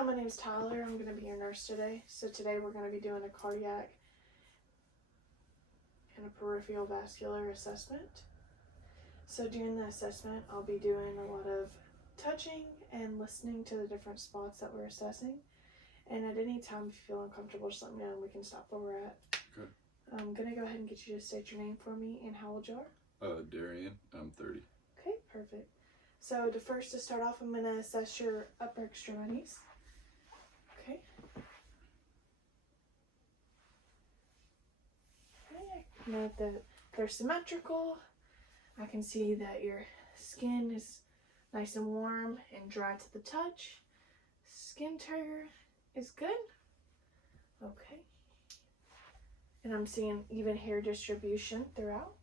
Hi, my name is Tyler. I'm going to be your nurse today. So today we're going to be doing a cardiac and a peripheral vascular assessment. So during the assessment, I'll be doing a lot of touching and listening to the different spots that we're assessing. And at any time, if you feel uncomfortable, just let me know and we can stop where we're at. Good. I'm going to go ahead and get you to state your name for me and how old you are. Darian, I'm 30. Okay, perfect. So to start off, I'm going to assess your upper extremities. Okay. Note that they're symmetrical. I can see that your skin is nice and warm and dry to the touch. Skin turn is good. Okay. And I'm seeing even hair distribution throughout.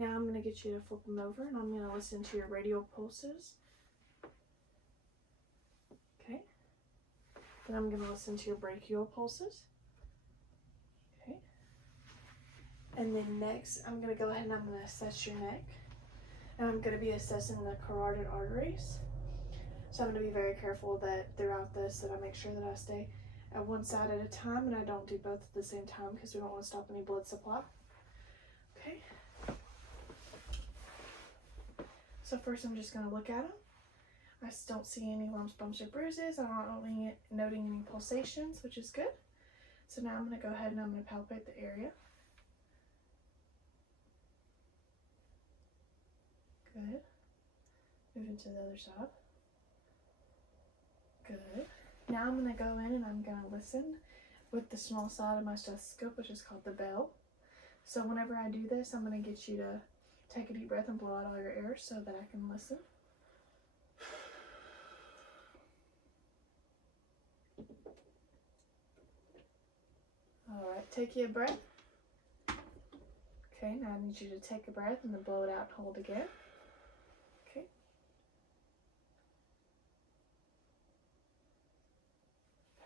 Now I'm going to get you to flip them over and I'm going to listen to your radial pulses. Okay. Then I'm going to listen to your brachial pulses. Okay. And then next, I'm going to go ahead and I'm going to assess your neck. And I'm going to be assessing the carotid arteries. So I'm going to be very careful that throughout this that I make sure that I stay at one side at a time and I don't do both at the same time because we don't want to stop any blood supply. Okay. So first I'm just going to look at them. I don't see any lumps, bumps, or bruises. I'm not noting any pulsations, which is good. So now I'm going to go ahead and I'm going to palpate the area. Good. Moving to the other side. Good. Now I'm going to go in and I'm going to listen with the small side of my stethoscope, which is called the bell. So whenever I do this, I'm going to get you to take a deep breath and blow out all your air so that I can listen. All right, take you a breath. Okay, now I need you to take a breath and then blow it out and hold again. Okay.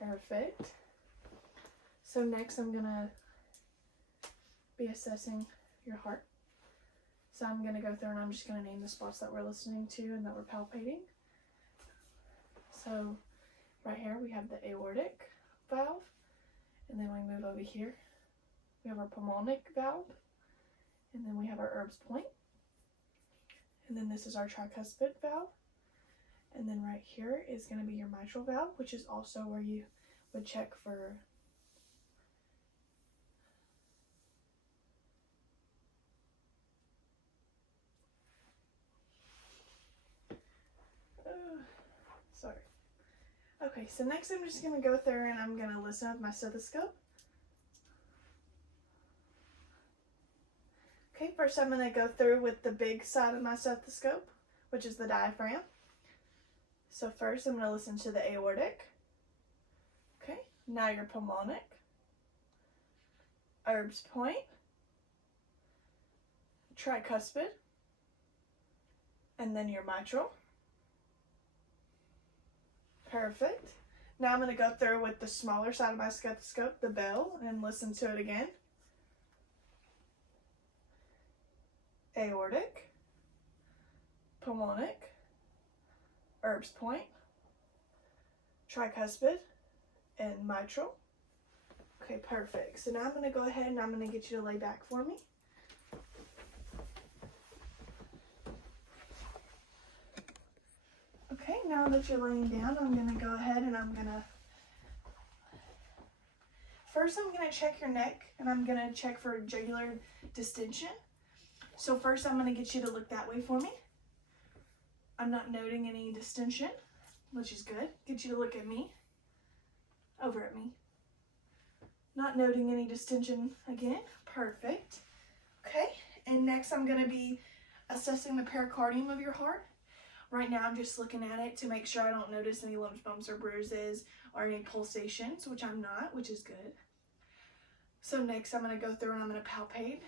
Perfect. So next I'm gonna be assessing your heart. So I'm gonna go through and I'm just gonna name the spots that we're listening to and that we're palpating. So right here we have the aortic valve. And then we move over here. We have our pulmonic valve. And then we have our Erb's point. And then this is our tricuspid valve. And then right here is going to be your mitral valve, which is also where you would check for sorry. Okay, so next I'm just going to go through and I'm going to listen with my stethoscope. Okay, first I'm going to go through with the big side of my stethoscope, which is the diaphragm. So first I'm going to listen to the aortic. Okay, now your pulmonic, Erb's point, tricuspid, and then your mitral. Perfect. Now I'm going to go through with the smaller side of my stethoscope, the bell, and listen to it again. Aortic, pulmonic, Erb's point, tricuspid, and mitral. Okay, perfect. So now I'm going to go ahead and I'm going to get you to lay back for me. Okay, now that you're laying down, I'm going to go ahead and first I'm going to check your neck and I'm going to check for jugular distension. So first I'm going to get you to look that way for me. I'm not noting any distension, which is good. Get you to look at me, over at me. Not noting any distension again. Perfect. Okay, and next I'm going to be assessing the pericardium of your heart. Right now I'm just looking at it to make sure I don't notice any lumps, bumps, or bruises or any pulsations, which I'm not, which is good. So next I'm going to go through and I'm going to palpate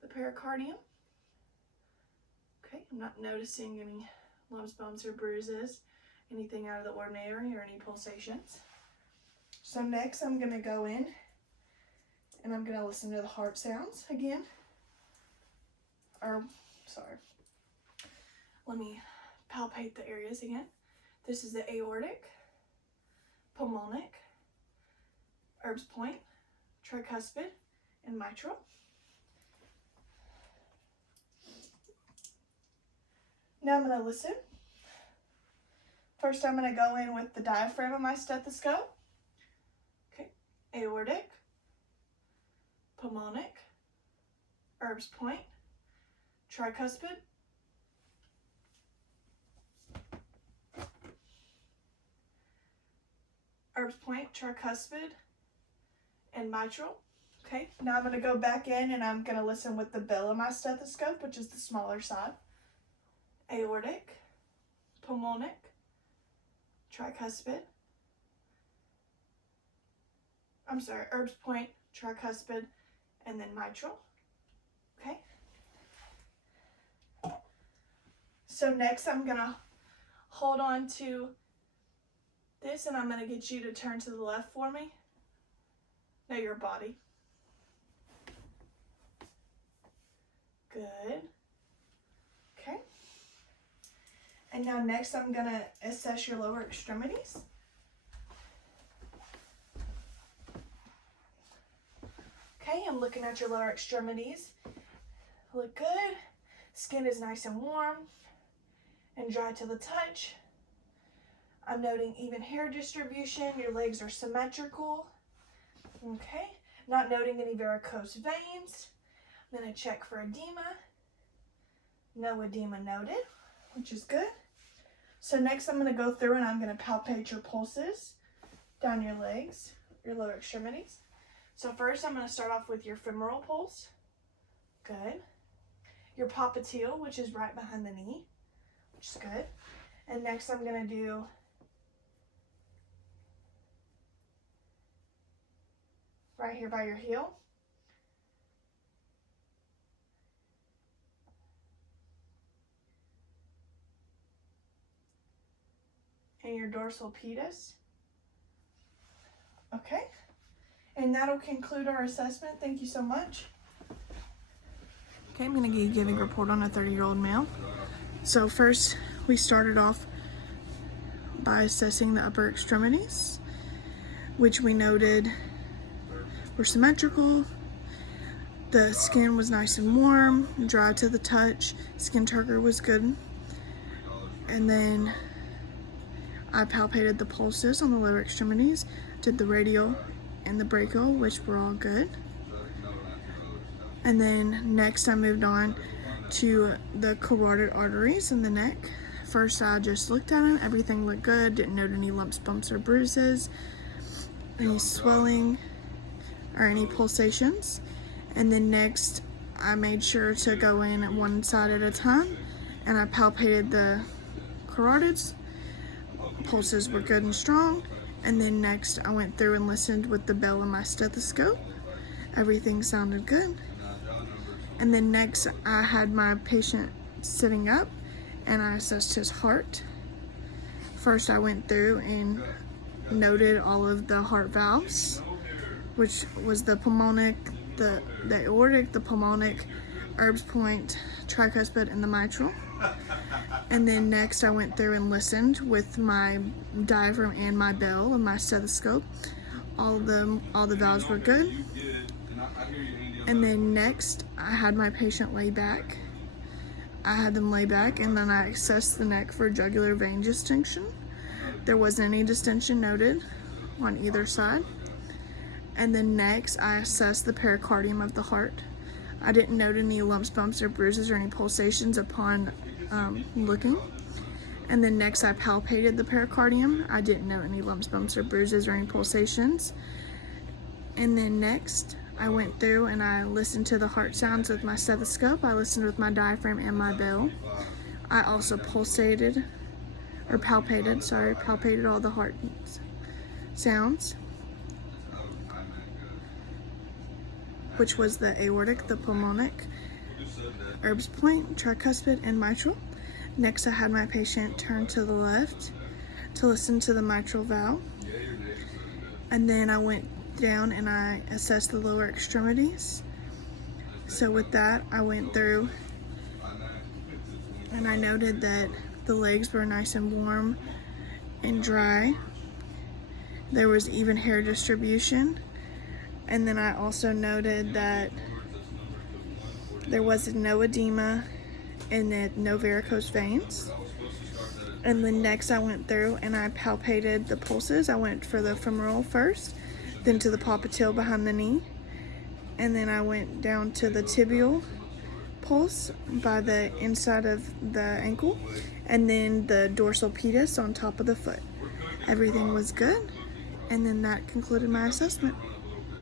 the pericardium. Okay, I'm not noticing any lumps, bumps, or bruises, anything out of the ordinary or any pulsations. So next I'm going to go in and I'm going to listen to the heart sounds again. Let me palpate the areas again. This is the aortic, pulmonic, Erb's point, tricuspid, and mitral. Now I'm going to listen. First, I'm going to go in with the diaphragm of my stethoscope. Okay, aortic, pulmonic, Erb's point, tricuspid, Erb's point, tricuspid, and mitral. Okay, now I'm going to go back in and I'm going to listen with the bill of my stethoscope, which is the smaller side. Aortic, pulmonic, tricuspid, Erb's point, tricuspid, and then mitral. Okay. So next I'm gonna hold on to this and I'm gonna get you to turn to the left for me. Now your body. Good. Okay. And now next I'm gonna assess your lower extremities. Okay, I'm looking at your lower extremities. Look good. Skin is nice and warm and dry to the touch. I'm noting even hair distribution. Your legs are symmetrical. Okay, not noting any varicose veins. I'm gonna check for edema. No edema noted, which is good. So next I'm gonna go through and I'm gonna palpate your pulses down your legs, your lower extremities. So first I'm gonna start off with your femoral pulse. Good. Your popliteal, which is right behind the knee, which is good. And next I'm gonna do right here by your heel. And your dorsal pedis. Okay. And that'll conclude our assessment. Thank you so much. Okay, I'm going to give a report on a 30-year-old male. So first, we started off by assessing the upper extremities, which we noted were symmetrical. The skin was nice and warm, dry to the touch. Skin turgor was good. And then I palpated the pulses on the lower extremities, did the radial and the brachial, which were all good. And then next I moved on to the carotid arteries in the neck. First I just looked at them, everything looked good, didn't note any lumps, bumps, or bruises, any swelling, or any pulsations. And then next I made sure to go in one side at a time and I palpated the carotids. Pulses were good and strong. And then next I went through and listened with the bell of my stethoscope. Everything sounded good. And then next I had my patient sitting up and I assessed his heart. First I went through and noted all of the heart valves, which was the pulmonic, the aortic, the pulmonic, Erb's point, tricuspid, and the mitral. And then next I went through and listened with my diaphragm and my bell and my stethoscope. All the valves were good. And then next I had my patient lay back. I had them lay back and then I assessed the neck for jugular vein distension. There wasn't any distension noted on either side. And then next I assessed the pericardium of the heart. I didn't note any lumps, bumps, or bruises or any pulsations upon looking. And then next I palpated the pericardium. I didn't note any lumps, bumps, or bruises or any pulsations. And then next I went through and I listened to the heart sounds with my stethoscope. I listened with my diaphragm and my bell. I also palpated all the heart sounds, which was the aortic, the pulmonic, Erb's point, tricuspid, and mitral. Next, I had my patient turn to the left to listen to the mitral valve. And then I went down and I assessed the lower extremities. So with that, I went through and I noted that the legs were nice and warm and dry. There was even hair distribution. And then I also noted that there was no edema and that no varicose veins. And then next I went through and I palpated the pulses. I went for the femoral first, then to the popliteal behind the knee. And then I went down to the tibial pulse by the inside of the ankle, and then the dorsal pedis on top of the foot. Everything was good, and then that concluded my assessment.